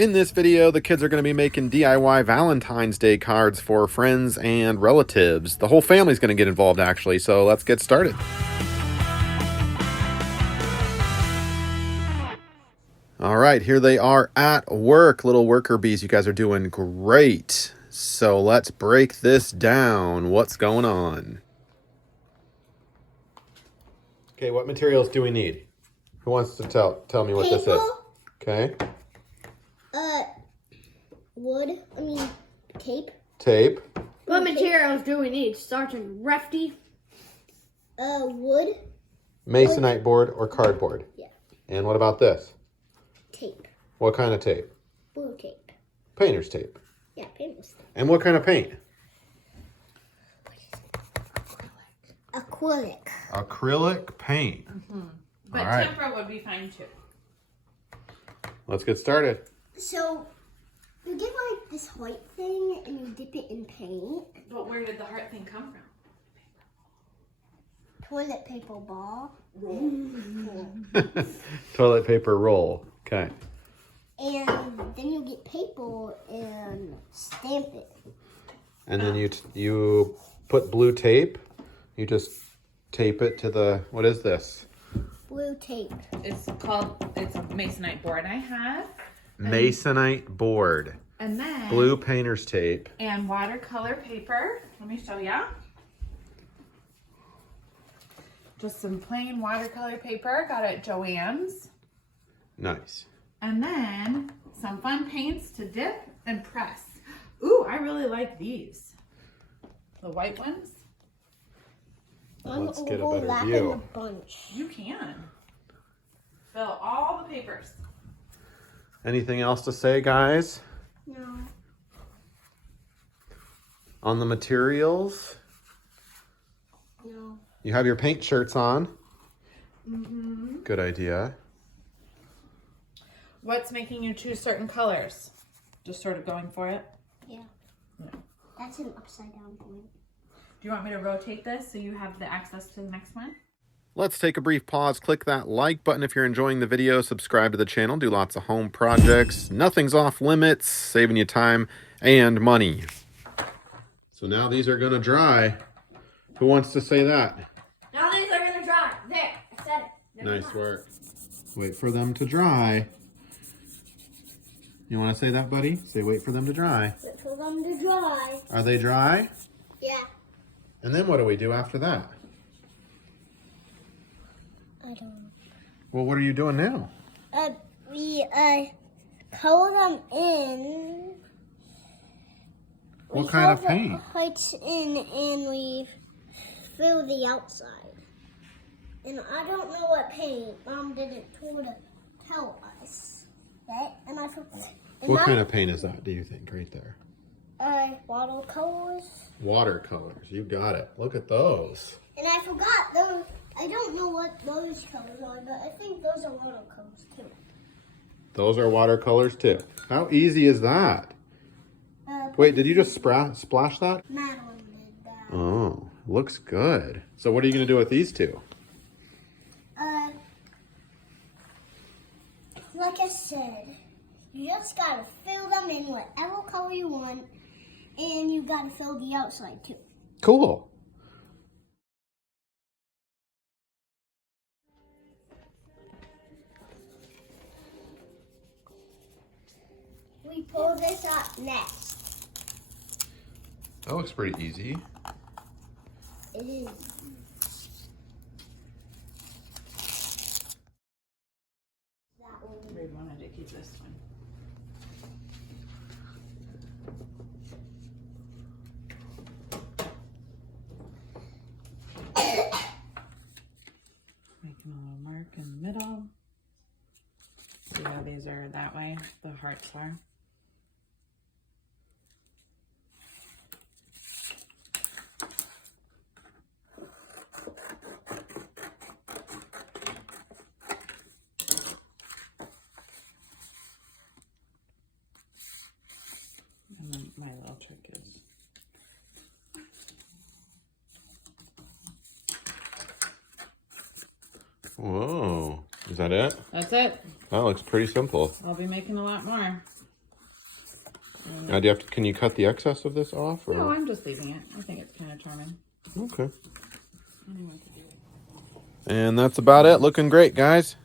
In this video, the kids are going to be making DIY Valentine's Day cards for friends and relatives. The whole family's going to get involved, actually, so let's get started. All right, here they are at work, little worker bees. You guys are doing great. So let's break this down. What's going on? Okay, what materials do we need? Who wants to tell me what this is? Okay. Tape. Tape. What materials do we need? Sergeant Refty? Wood. Masonite board or cardboard? Yeah. And what about this? Tape. What kind of tape? Blue tape. Painter's tape. Yeah, painter's tape. And what kind of paint? Acrylic. Acrylic paint. But all right. tempera would be fine too. Let's get started. So, you get like this white thing and you dip it in paint. But where did the heart thing come from? Toilet paper ball. Toilet paper roll. Okay. And then you get paper and stamp it. And then you put blue tape. You just tape it to the, what is this? Blue tape. It's a masonite board I have. Masonite board. And then Blue painter's tape. and watercolor paper. Let me show ya. Just some plain watercolor paper. Got it at Joann's. Nice. And then some fun paints to dip and press. Ooh, I really like these. The white ones. Let's get a We'll better wrap view. in a bunch. You can. Fill all the papers. Anything else to say, guys? No. On the materials? No. You have your paint shirts on. Mm-hmm. Good idea. What's making you choose certain colors? Just sort of going for it? Yeah. No. That's an upside down point. Do you want me to rotate this so you have the access to the next one? Let's take a brief pause. Click that like button if you're enjoying the video. Subscribe to the channel. Do lots of home projects. Nothing's off limits. Saving you time and money. So now these are going to dry. Who wants to say that? Now these are gonna dry. There, I said it. Nice work. Wait for them to dry. You want to say that, buddy? Say wait for them to dry. Wait for them to dry. Are they dry? Yeah. And then what do we do after that? I don't know. Well, what are you doing now? We color them in. What kind of paint? We whites in and we fill the outside. And I don't know what paint. Mom didn't tell us. Right? And I forgot. What kind of paint is that, do you think, right there? Watercolors. Watercolors. You got it. Look at those. And I forgot those. I don't know what those colors are, but I think those are watercolors too. Those are watercolors too. How easy is that? Wait, did you just splash that? Madeline did that. Oh, looks good. So what are you going to do with these two? Like I said, you just gotta fill them in whatever color you want, and you gotta fill the outside too. Cool. We pull this up next. That looks pretty easy. It is. That one. We wanted to keep this one. Making a little mark in the middle. See how these are that way? The hearts are. And then my little trick is Whoa. Is that it? that's it. That looks pretty simple. I'll be making a lot more. Now, do you have to, can you cut the excess of this off? Or? No, I'm just leaving it. I think it's kind of charming. Okay. I don't know what to do. And that's about it. Looking great, guys.